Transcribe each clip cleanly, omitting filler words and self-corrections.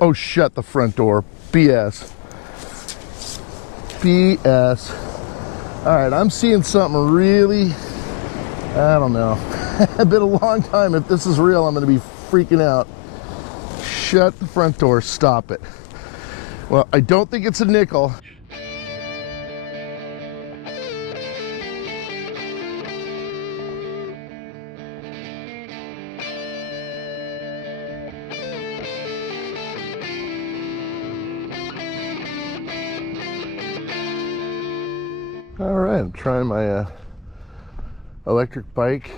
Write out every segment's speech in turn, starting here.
Oh, shut the front door. BS. BS. All right, I'm seeing something really, I don't know. It's been a long time. If this is real, I'm going to be freaking out. Shut the front door. Stop it. Well, I don't think it's a nickel. All right, I'm trying my electric bike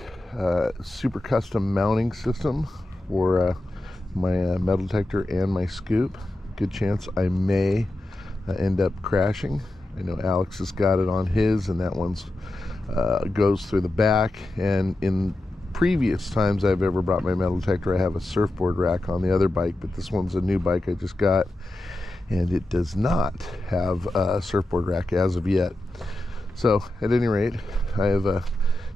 super custom mounting system for my metal detector and my scoop. Good chance I may end up crashing. I know Alex has got it on his, and that one's goes through the back. And in previous times I've ever brought my metal detector, I have a surfboard rack on the other bike, but this one's a new bike I just got, and it does not have a surfboard rack as of yet. So at any rate, I have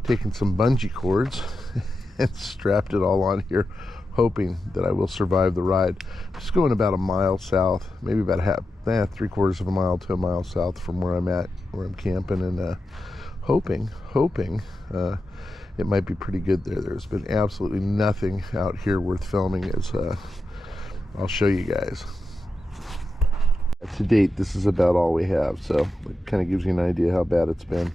taken some bungee cords and strapped it all on here, hoping that I will survive the ride. Just going about a mile south, maybe about three-quarters of a mile to a mile south from where I'm at, where I'm camping, and hoping it might be pretty good there. There's been absolutely nothing out here worth filming, as I'll show you guys. To date, this is about all we have, so it kind of gives you an idea how bad it's been.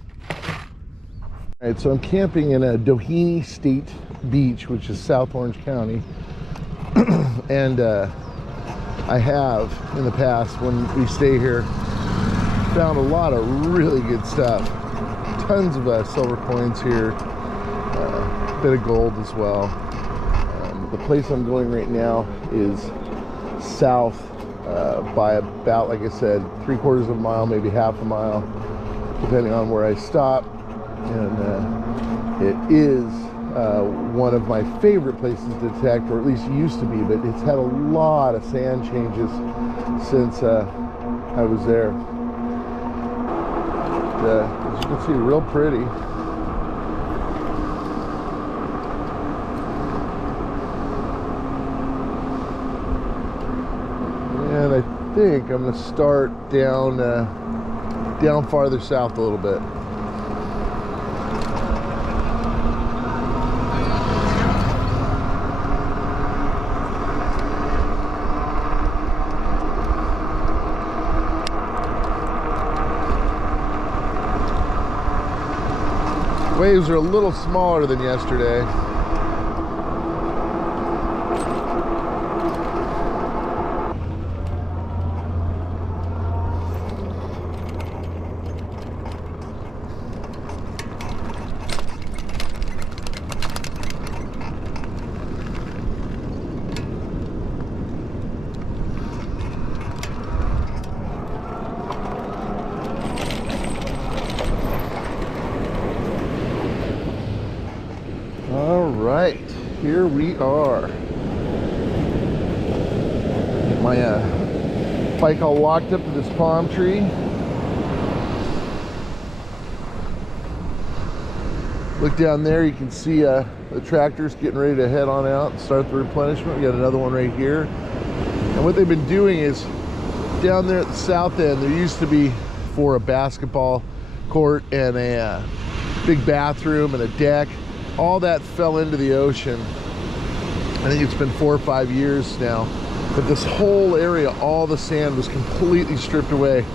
All right, so I'm camping in a Doheny State Beach, which is South Orange County, and I have in the past, when we stay here, found a lot of really good stuff. Tons of silver coins here, a bit of gold as well. The place I'm going right now is south by about, like I said, three-quarters of a mile, maybe half a mile, depending on where I stop. And it is one of my favorite places to detect, or at least used to be, but it's had a lot of sand changes since I was there. As you can see, real pretty. And I think I'm going to start down farther south a little bit. Waves are a little smaller than yesterday. Right, here we are. My bike all locked up to this palm tree. Look down there, you can see the tractor's getting ready to head on out and start the replenishment. We got another one right here. And what they've been doing is, down there at the south end, there used to be for a basketball court and a big bathroom and a deck. All that fell into the ocean. I think it's been 4 or 5 years now, but this whole area, all the sand was completely stripped away.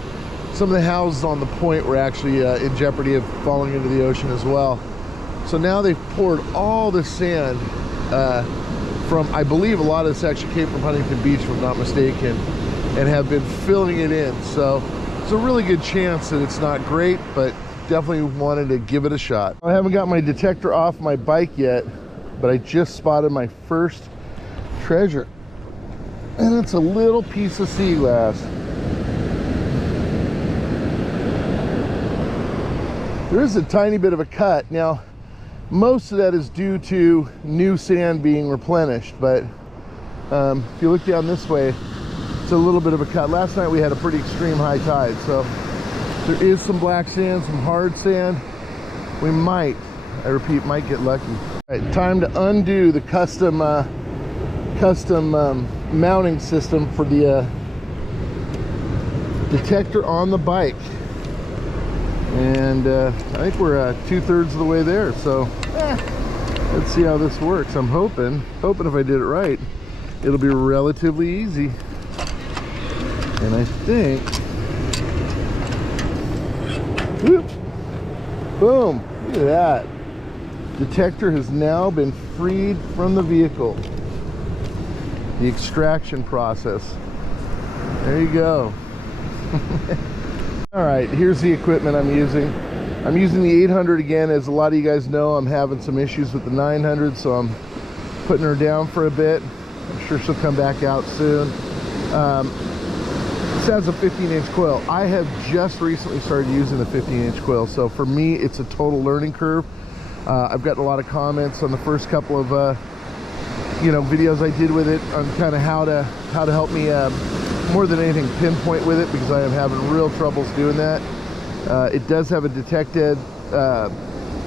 Some of the houses on the point were actually in jeopardy of falling into the ocean as well. So now they've poured all the sand from, I believe a lot of this actually came from Huntington Beach, if I'm not mistaken, and have been filling it in. So it's a really good chance that it's not great, but definitely wanted to give it a shot. I haven't got my detector off my bike yet, but I just spotted my first treasure, and it's a little piece of sea glass. There is a tiny bit of a cut. Now, most of that is due to new sand being replenished, but if you look down this way, it's a little bit of a cut. Last night we had a pretty extreme high tide, so there is some black sand, some hard sand. We might, I repeat, might get lucky. All right, time to undo the custom custom mounting system for the detector on the bike. And I think we're 2/3 of the way there, so let's see how this works. I'm hoping if I did it right, it'll be relatively easy. And I think, whoop, boom, look at that. Detector has now been freed from the vehicle. The extraction process. There you go. All right, here's the equipment I'm using. I'm using the 800 again. As a lot of you guys know, I'm having some issues with the 900, so I'm putting her down for a bit. I'm sure she'll come back out soon. This has a 15-inch coil. I have just recently started using the 15-inch coil, so for me, it's a total learning curve. I've gotten a lot of comments on the first couple of videos I did with it on kind of how to help me more than anything pinpoint with it, because I am having real troubles doing that. It does have a detected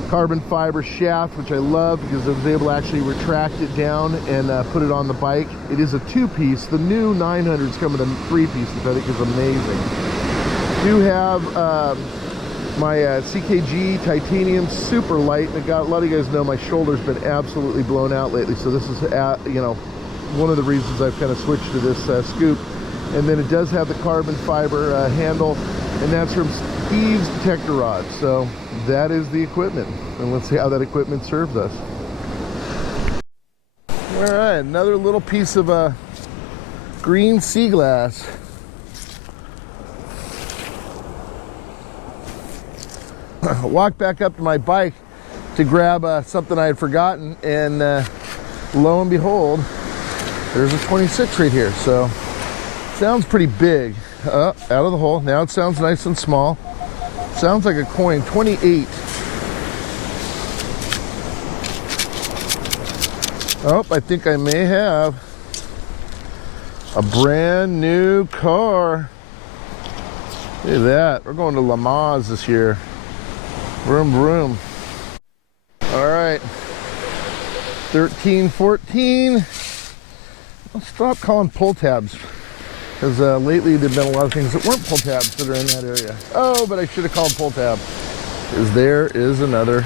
carbon fiber shaft, which I love because I was able to actually retract it down and put it on the bike. It is a 2-piece. The new 900s come with a 3-piece, which I think is amazing. Do have my CKG titanium, super light. And a lot of you guys know my shoulder's been absolutely blown out lately, so this is one of the reasons I've kind of switched to this scoop. And then it does have the carbon fiber handle, and that's from Steve's detector rod. So that is the equipment, and let's see how that equipment serves us. All right, another little piece of green sea glass. Walked back up to my bike to grab something I had forgotten, and lo and behold, there's a 26 right here. So sounds pretty big. Out of the hole. Now it sounds nice and small. Sounds like a coin. 28. Oh, I think I may have a brand new car. Look at that. We're going to Le Mans this year. Vroom, vroom. All right. 13, 14. I'll stop calling pull tabs, because lately there have been a lot of things that weren't pull tabs that are in that area. Oh, but I should have called pull tab, because there is another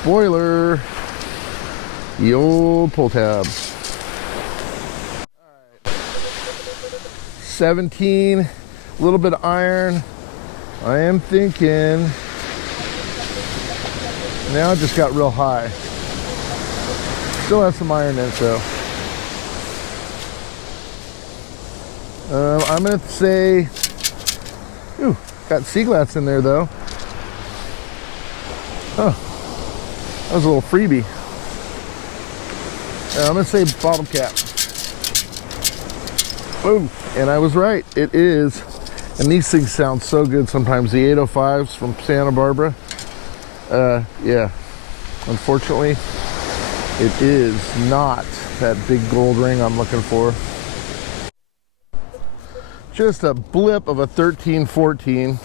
spoiler. The old pull tab. All right. 17, a little bit of iron. I am thinking, now it just got real high. Still has some iron in it though. I'm gonna say, ooh, got sea glass in there though. Oh, that was a little freebie. I'm gonna say bottom cap. Boom, and I was right. It is, and these things sound so good sometimes. The 805s from Santa Barbara. Yeah, unfortunately, it is not that big gold ring I'm looking for. Just a blip of a 1314.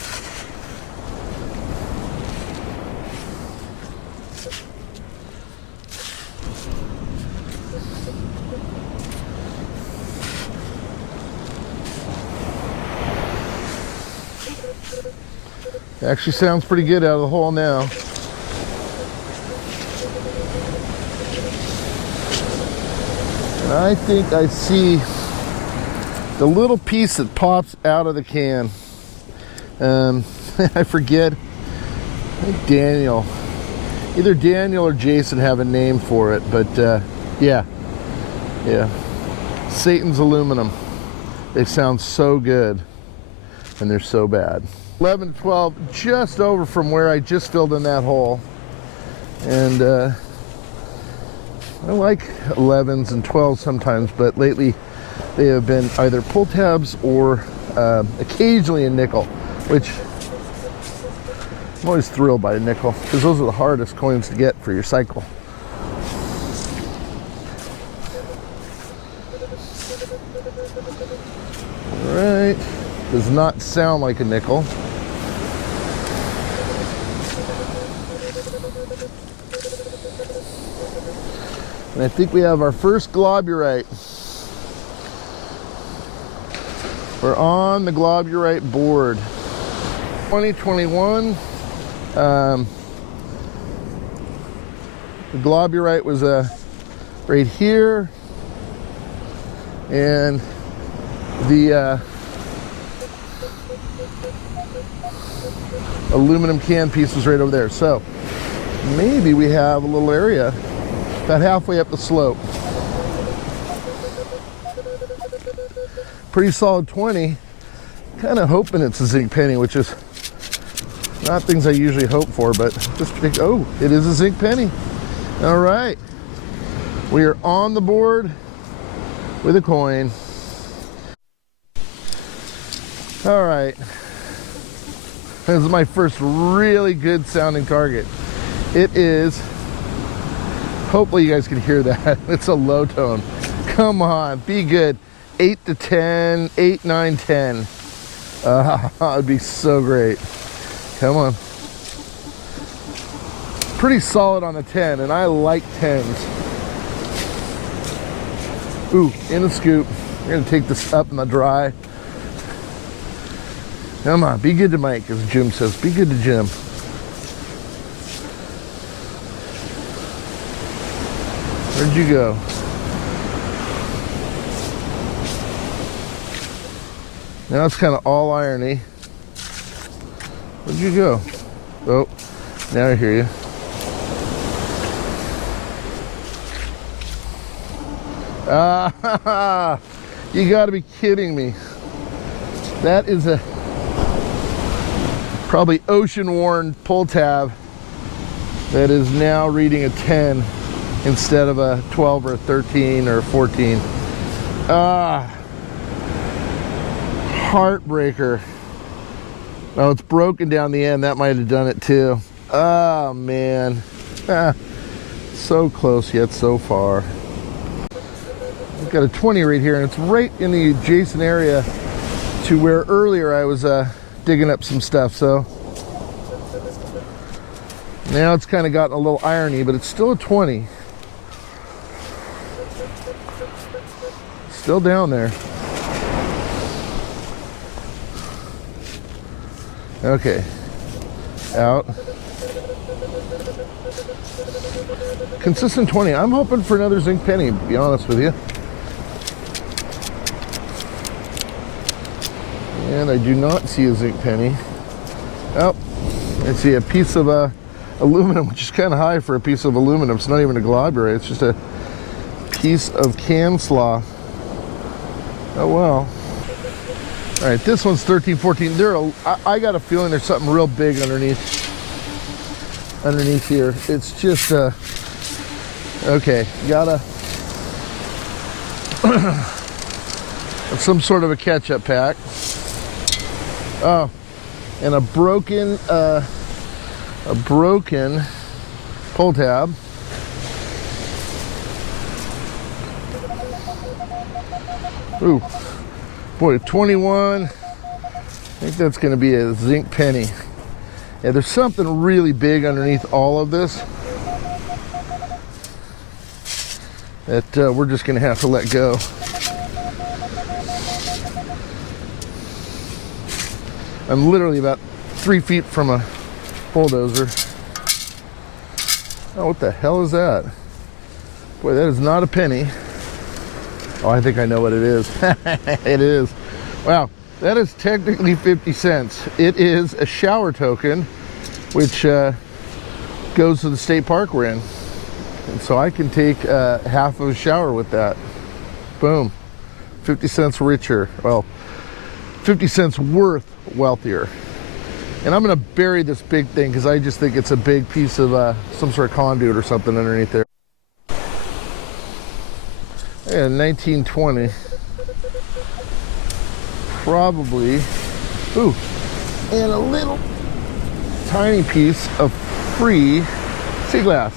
Actually sounds pretty good out of the hole now. And I think I see the little piece that pops out of the can. I forget. I think Daniel, either Daniel or Jason have a name for it, but yeah. Satan's aluminum. They sound so good, and they're so bad. 11, 12, just over from where I just filled in that hole. And I like 11s and 12s sometimes, but lately they have been either pull tabs or occasionally a nickel, which I'm always thrilled by a nickel, because those are the hardest coins to get for your cycle. All right, does not sound like a nickel. and I think we have our first globurite. We're on the globurite board. 2021. The globurite was right here, and the aluminum can piece was right over there. So maybe we have a little area about halfway up the slope. Pretty solid 20. Kind of hoping it's a zinc penny, which is not things I usually hope for, but just think, oh, it is a zinc penny. All right, we are on the board with a coin. All right, this is my first really good sounding target. It is, hopefully you guys can hear that. It's a low tone. Come on, be good. 8 to 10, 8, 9, 10. It'd be so great. Come on. Pretty solid on the 10, and I like 10s. Ooh, in the scoop. We're gonna take this up in the dry. Come on, be good to Mike, as Jim says. Be good to Jim. Where'd you go? Now it's kind of all irony. Where'd you go? Oh, now I hear you. Ah, you gotta be kidding me. That is a probably ocean-worn pull tab that is now reading a 10 instead of a 12 or a 13 or a 14. Ah, heartbreaker. Oh, it's broken down the end. That might have done it too. Oh man, so close yet so far. I've got a 20 right here, and it's right in the adjacent area to where earlier I was digging up some stuff. So now it's kind of gotten a little irony, but it's still a 20. Still down there. Okay, out. Consistent 20. I'm hoping for another zinc penny, to be honest with you. And I do not see a zinc penny. Oh, I see a piece of aluminum, which is kind of high for a piece of aluminum. It's not even a globurate, it's just a piece of can slaw. Oh well. All right, this one's 13, 14. I got a feeling there's something real big underneath here. It's just okay, gotta some sort of a catch-up pack. Oh, and a broken pull tab. Ooh, boy, 21. I think that's going to be a zinc penny. Yeah, there's something really big underneath all of this that we're just going to have to let go. I'm literally about 3 feet from a bulldozer. Oh, what the hell is that? Boy, that is not a penny. Oh, I think I know what it is. It is. Wow, that is technically 50 cents. It is a shower token, which goes to the state park we're in. And so I can take half of a shower with that. Boom. 50 cents richer. Well, 50 cents worth wealthier. And I'm gonna bury this big thing because I just think it's a big piece of some sort of conduit or something underneath there. Yeah, 1920. Probably. Ooh, and a little tiny piece of free sea glass.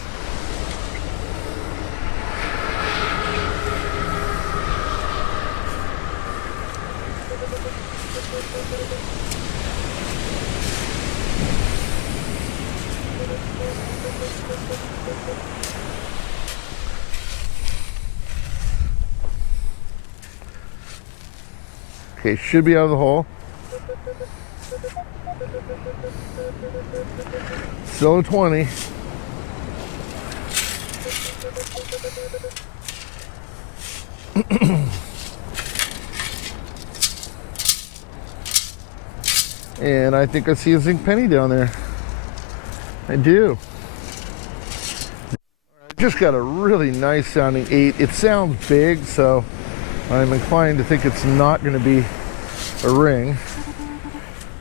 Okay, should be out of the hole. Still a 20. And I think I see a zinc penny down there. I do. I just got a really nice sounding 8. It sounds big, so I'm inclined to think it's not going to be a ring.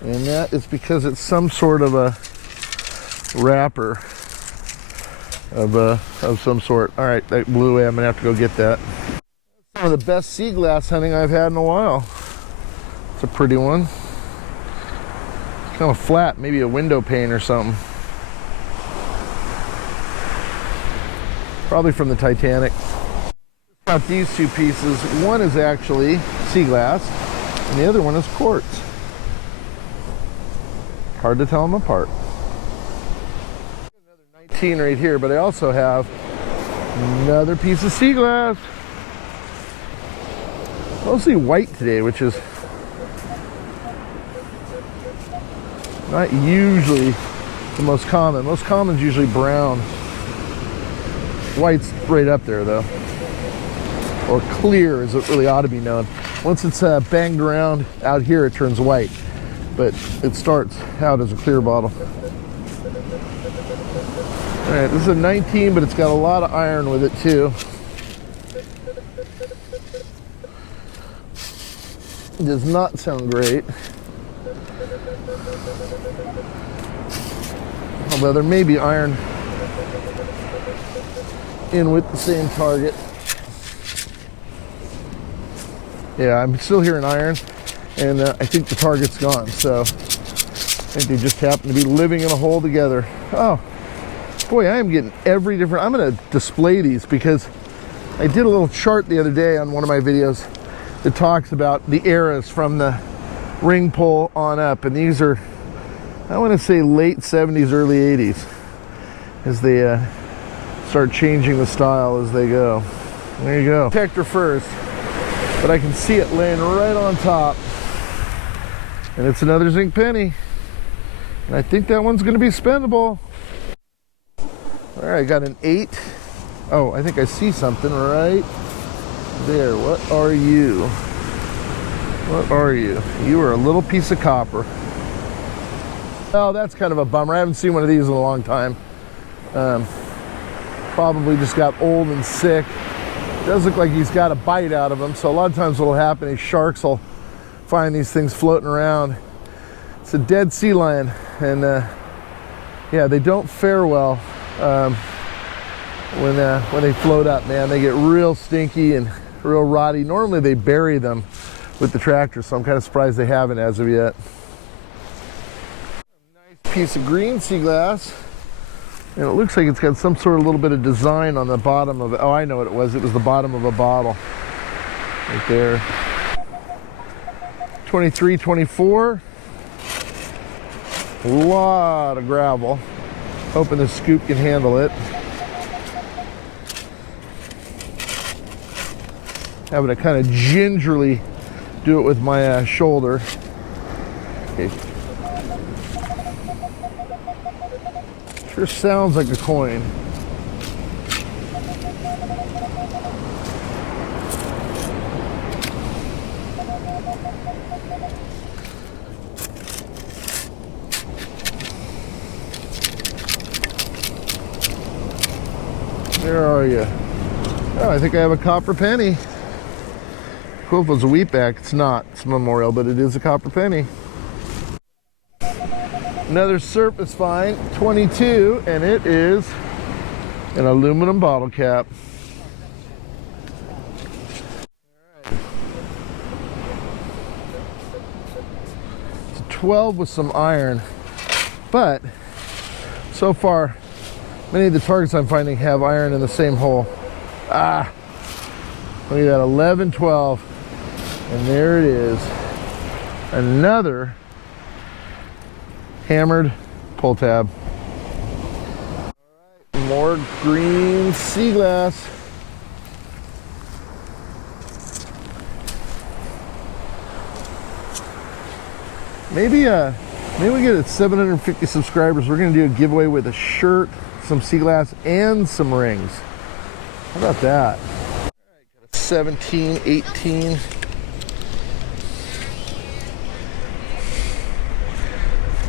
And that is because it's some sort of a wrapper of some sort. All right, that blew away. I'm going to have to go get that. Some of the best sea glass hunting I've had in a while. It's a pretty one. Kind of flat, maybe a window pane or something. Probably from the Titanic. About these two pieces, one is actually sea glass and the other one is quartz. Hard to tell them apart. Another 19 right here, but I also have another piece of sea glass. Mostly white today, which is not usually the most common. Most common is usually brown. White's right up there though. Or clear as it really ought to be known. Once it's banged around out here, it turns white. But it starts out as a clear bottle. All right, this is a 19, but it's got a lot of iron with it too. It does not sound great. Although there may be iron in with the same target. Yeah, I'm still hearing iron, and I think the target's gone. So I think they just happen to be living in a hole together. Oh, boy, I am getting every different. I'm going to display these because I did a little chart the other day on one of my videos that talks about the eras from the ring pull on up, and these are, I want to say, late 70s, early 80s, as they start changing the style as they go. There you go. Detector first, but I can see it laying right on top, and it's another zinc penny, and I think that one's going to be spendable. All right, I got an 8. Oh, I think I see something right there. What are you? What are you? You are a little piece of copper. Oh, that's kind of a bummer. I haven't seen one of these in a long time. Probably just got old and sick. Does look like he's got a bite out of them. So a lot of times what will happen is sharks will find these things floating around. It's a dead sea lion, and yeah, they don't fare well when they float up, man. They get real stinky and real rotty. Normally they bury them with the tractor, so I'm kind of surprised they haven't as of yet. Nice piece of green sea glass, and it looks like it's got some sort of little bit of design on the bottom of it. Oh, I know what it was. It was the bottom of a bottle right there. 23, 24. A lot of gravel. Hoping the scoop can handle it. Having to kind of gingerly do it with my shoulder. Okay. Sure sounds like a coin. Where are you? Oh, I think I have a copper penny. Cool if it was a wheatback. It's not. It's memorial, but it is a copper penny. Another surface find, 22, and it is an aluminum bottle cap. All right. It's a 12 with some iron, but so far many of the targets I'm finding have iron in the same hole. Ah, look at that, 11, 12, and there it is. Another hammered pull tab. All right, more green sea glass. Maybe we get at 750 subscribers, we're gonna do a giveaway with a shirt, some sea glass, and some rings. How about that? All right, got a 17, 18.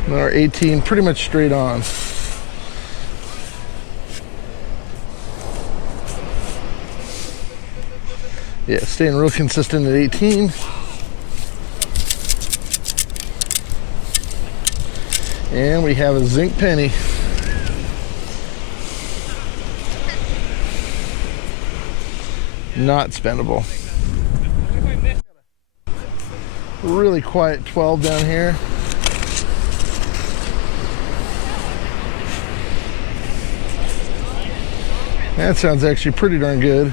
And our 18 pretty much straight on. Yeah, staying real consistent at 18. And we have a zinc penny. Not spendable. Really quiet 12 down here. That sounds actually pretty darn good.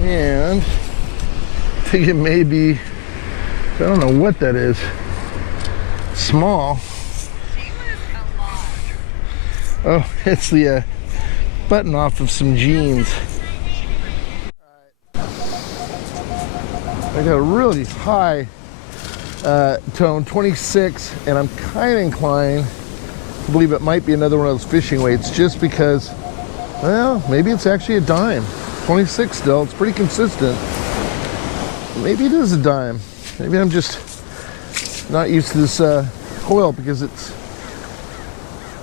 And I think it may be, I don't know what that is. Small. Oh, it's the button off of some jeans. I got a really high tone, 26, and I'm kind of inclined to believe it might be another one of those fishing weights, just because, well, maybe it's actually a dime. 26 still, it's pretty consistent. Maybe it is a dime. Maybe I'm just not used to this coil, because it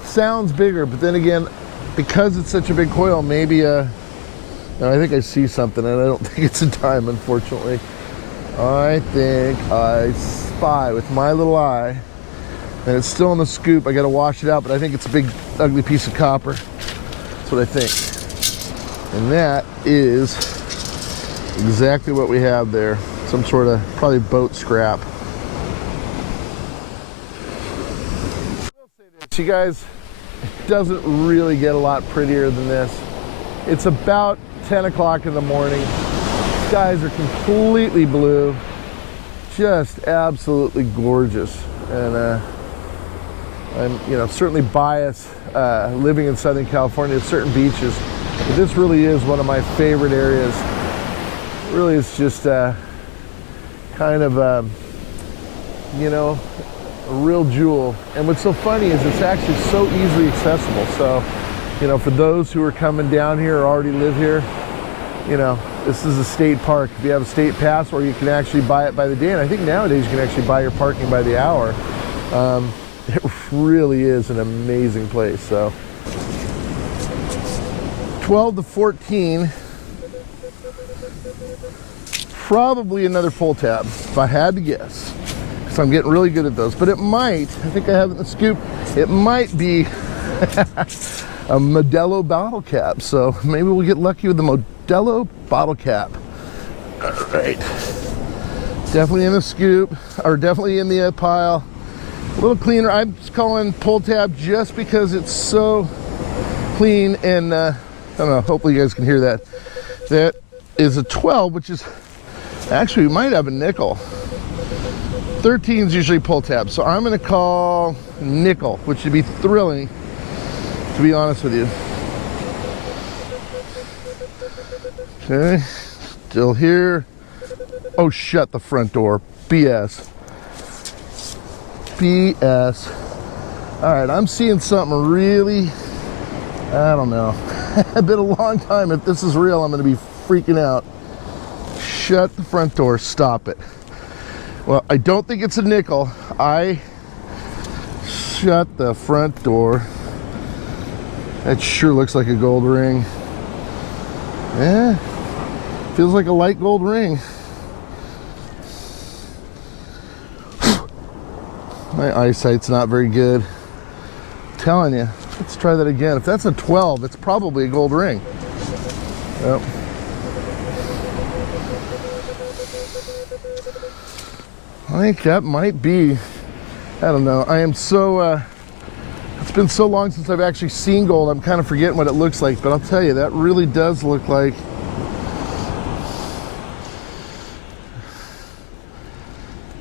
sounds bigger, but then again, because it's such a big coil, maybe no, I think I see something, and I don't think it's a dime, unfortunately. I think I spy with my little eye, and it's still in the scoop. I gotta wash it out, but I think it's a big ugly piece of copper. That's what I think. And that is exactly what we have there. Some sort of probably boat scrap. You guys, it doesn't really get a lot prettier than this. It's about 10 o'clock in the morning. Skies are completely blue. Just absolutely gorgeous. And I'm certainly biased living in Southern California at certain beaches. But this really is one of my favorite areas. It really is just kind of, a real jewel. And what's so funny is it's actually so easily accessible. So, for those who are coming down here or already live here, this is a state park. If you have a state pass, or you can actually buy it by the day. And I think nowadays you can actually buy your parking by the hour. It really is an amazing place. So 12 to 14, probably another pull tab, if I had to guess, because I'm getting really good at those. But it might, I think I have it in the scoop, it might be a Modelo bottle cap. So maybe we'll get lucky with the Modelo bottle cap. All right, definitely in the scoop, or definitely in the pile. A little cleaner. I'm just calling pull tab just because it's so clean. And I don't know, hopefully you guys can hear that. That is a 12, which is actually, we might have a nickel. 13 is usually pull tab, so I'm going to call nickel, which would be thrilling, to be honest with you. Okay, still here. Oh, shut the front door. BS. BS. All right, I'm seeing something really, I don't know. It's been a long time. If this is real, I'm going to be freaking out. Shut the front door. Stop it. Well, I don't think it's a nickel. Shut the front door. That sure looks like a gold ring. Yeah, feels like a light gold ring. My eyesight's not very good. I'm telling you. Let's try that again. If that's a 12, it's probably a gold ring. Yep. I think that might be, I don't know. I am so, it's been so long since I've actually seen gold, I'm kind of forgetting what it looks like. But I'll tell you, that really does look like,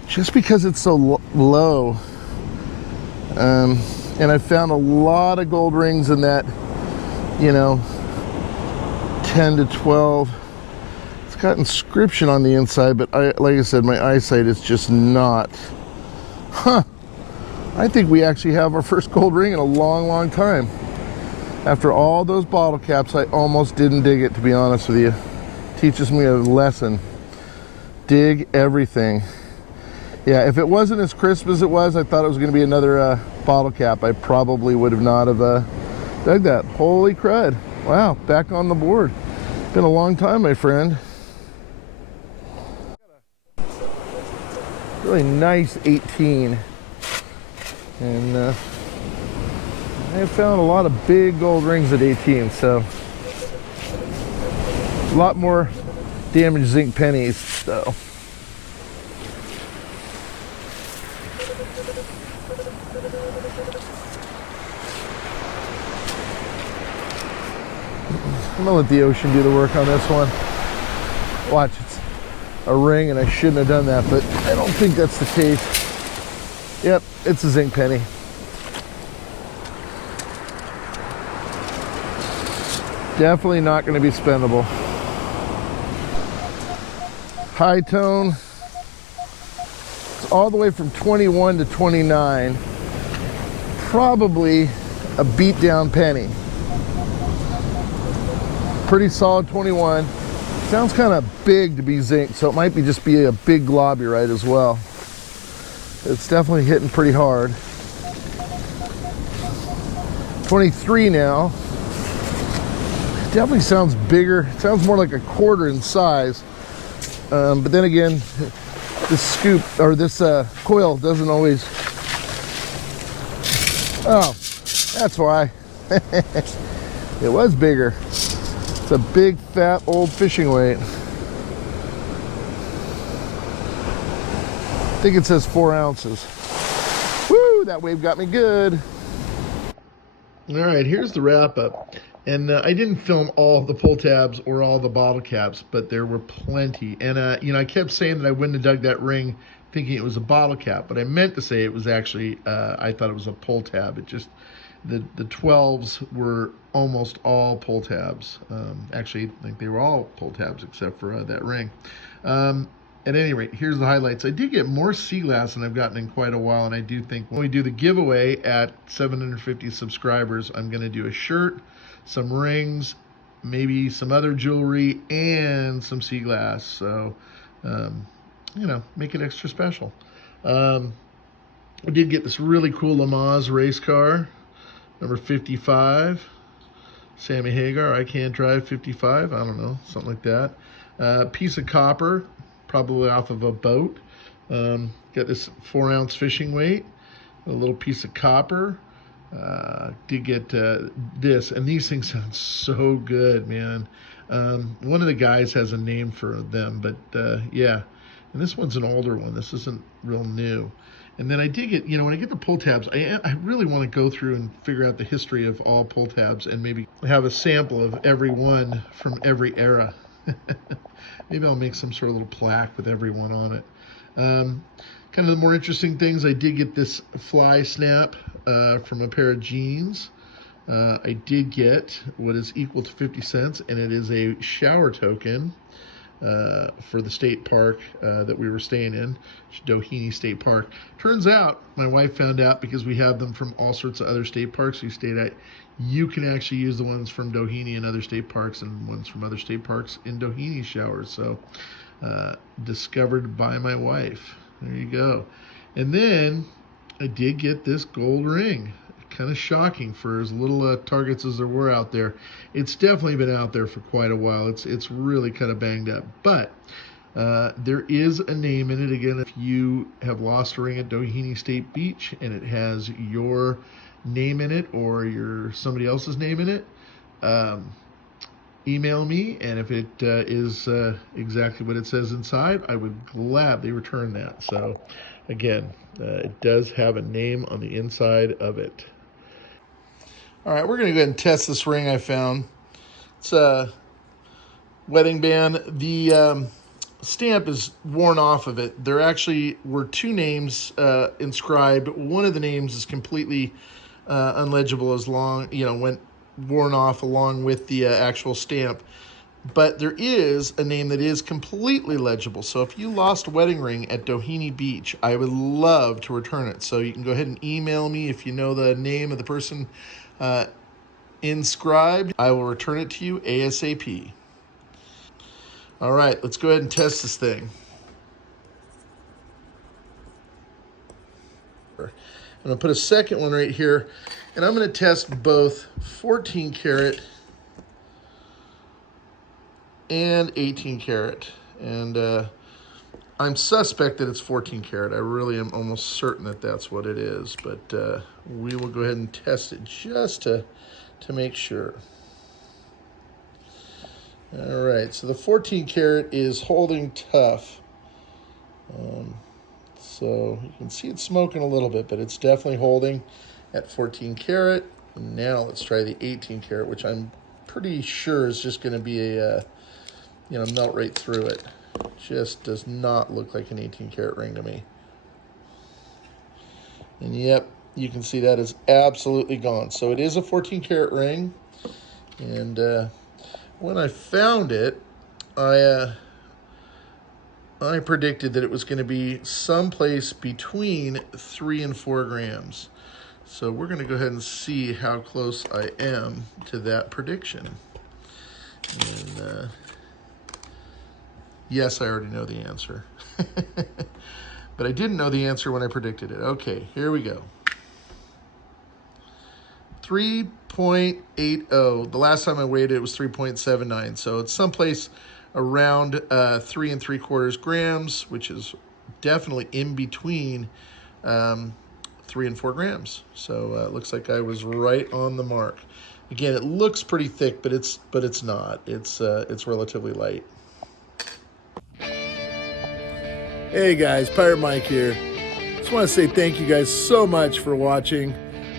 just because it's so low. And I found a lot of gold rings in that you know, 10 to 12. It's got inscription on the inside, but like I said, my eyesight is just not. Huh. I think we actually have our first gold ring in a long, long time. After all those bottle caps, I almost didn't dig it, to be honest with you. Teaches me a lesson. Dig everything. Yeah, if it wasn't as crisp as it was, I thought it was going to be another bottle cap. I probably would have not have dug that. Holy crud. Wow, back on the board. Been a long time, my friend. Really nice 18. And I have found a lot of big gold rings at 18, so a lot more damaged zinc pennies, so. I'm gonna let the ocean do the work on this one. Watch, it's a ring and I shouldn't have done that, but I don't think that's the case. Yep, it's a zinc penny. Definitely not going to be spendable. High tone. It's all the way from 21 to 29. Probably a beat down penny. Pretty solid 21. Sounds kind of big to be zinc, so it might be just be a big globulite as well. It's definitely hitting pretty hard. 23 now. Definitely sounds bigger. It sounds more like a quarter in size. But then again, this scoop or this coil doesn't always. Oh, that's why. It was bigger. It's a big, fat, old fishing weight. I think it says 4 ounces. Woo, that wave got me good. All right, here's the wrap up. And I didn't film all the pull tabs or all the bottle caps, but there were plenty. And, you know, I kept saying that I wouldn't have dug that ring thinking it was a bottle cap, but I meant to say it was actually, I thought it was a pull tab. It just, the 12s were almost all pull tabs. Actually, I think they were all pull tabs except for that ring. At any rate, here's the highlights. I did get more sea glass than I've gotten in quite a while, and I do think when we do the giveaway at 750 subscribers, I'm going to do a shirt, some rings, maybe some other jewelry, and some sea glass. So, you know, make it extra special. I did get this really cool Lamaze race car, number 55. Sammy Hagar, I can't drive 55. I don't know, something like that. Piece of copper, probably off of a boat. Got this 4 ounce fishing weight, a little piece of copper. Did get this, and these things sound so good, man. One of the guys has a name for them, but yeah. And this one's an older one. This isn't real new. And then I did get, you know, when I get the pull tabs, I really want to go through and figure out the history of all pull tabs and maybe have a sample of every one from every era. Maybe I'll make some sort of little plaque with every one on it. Kind of the more interesting things, I did get this fly snap from a pair of jeans. I did get what is equal to 50 cents, and it is a shower token for the state park that we were staying in, Doheny State Park. Turns out, my wife found out because we have them from all sorts of other state parks we stayed at, you can actually use the ones from Doheny and other state parks and ones from other state parks in Doheny showers. So, discovered by my wife. There you go. And then I did get this gold ring. Kind of shocking for as little targets as there were out there. It's definitely been out there for quite a while. It's really kind of banged up. But there is a name in it. Again, if you have lost a ring at Doheny State Beach and it has your name in it or somebody else's name in it, email me, and if it is exactly what it says inside, I would gladly return that. So again, it does have a name on the inside of it. All right, we're going to go ahead and test this ring I found. It's a wedding band. The stamp is worn off of it. There actually were 2 names inscribed. One of the names is completely unlegible as long, you know, went worn off along with the actual stamp. But there is a name that is completely legible. So if you lost a wedding ring at Doheny Beach, I would love to return it. So you can go ahead and email me if you know the name of the person inscribed. I will return it to you ASAP. All right, let's go ahead and test this thing. I'm gonna put a second one right here, and I'm gonna test both 14 karat and 18 karat. And I'm suspect that it's 14 karat. I really am almost certain that that's what it is, but we will go ahead and test it just to make sure. All right, so the 14 karat is holding tough. So you can see it's smoking a little bit, but it's definitely holding at 14 karat. And now let's try the 18 karat, which I'm pretty sure is just going to be a, melt right through it. Just does not look like an 18 karat ring to me. And yep, you can see that is absolutely gone. So it is a 14 karat ring. And when I found it, I predicted that it was going to be someplace between 3 and 4 grams. So we're going to go ahead and see how close I am to that prediction. And yes, I already know the answer. But I didn't know the answer when I predicted it. Okay, here we go. 3.80. The last time I weighed it was 3.79. So it's someplace around 3 3/4 grams, which is definitely in between 3 and 4 grams. So it looks like I was right on the mark. Again, it looks pretty thick, but it's not. It's relatively light. Hey guys, Pirate Mike here. Just want to say thank you guys so much for watching.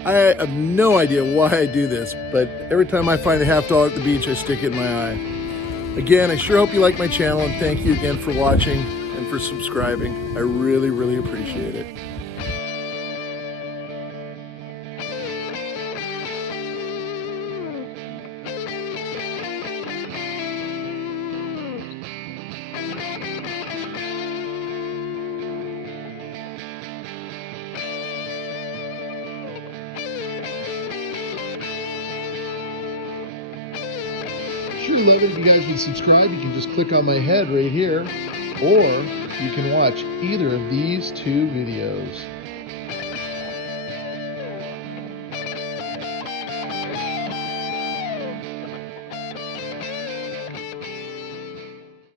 I have no idea why I do this, but every time I find a $50 at the beach, I stick it in my eye. Again, I sure hope you like my channel, and thank you again for watching and for subscribing. I really, really appreciate it. Sure love it if you guys would subscribe. You can just click on my head right here, or you can watch either of these 2 videos.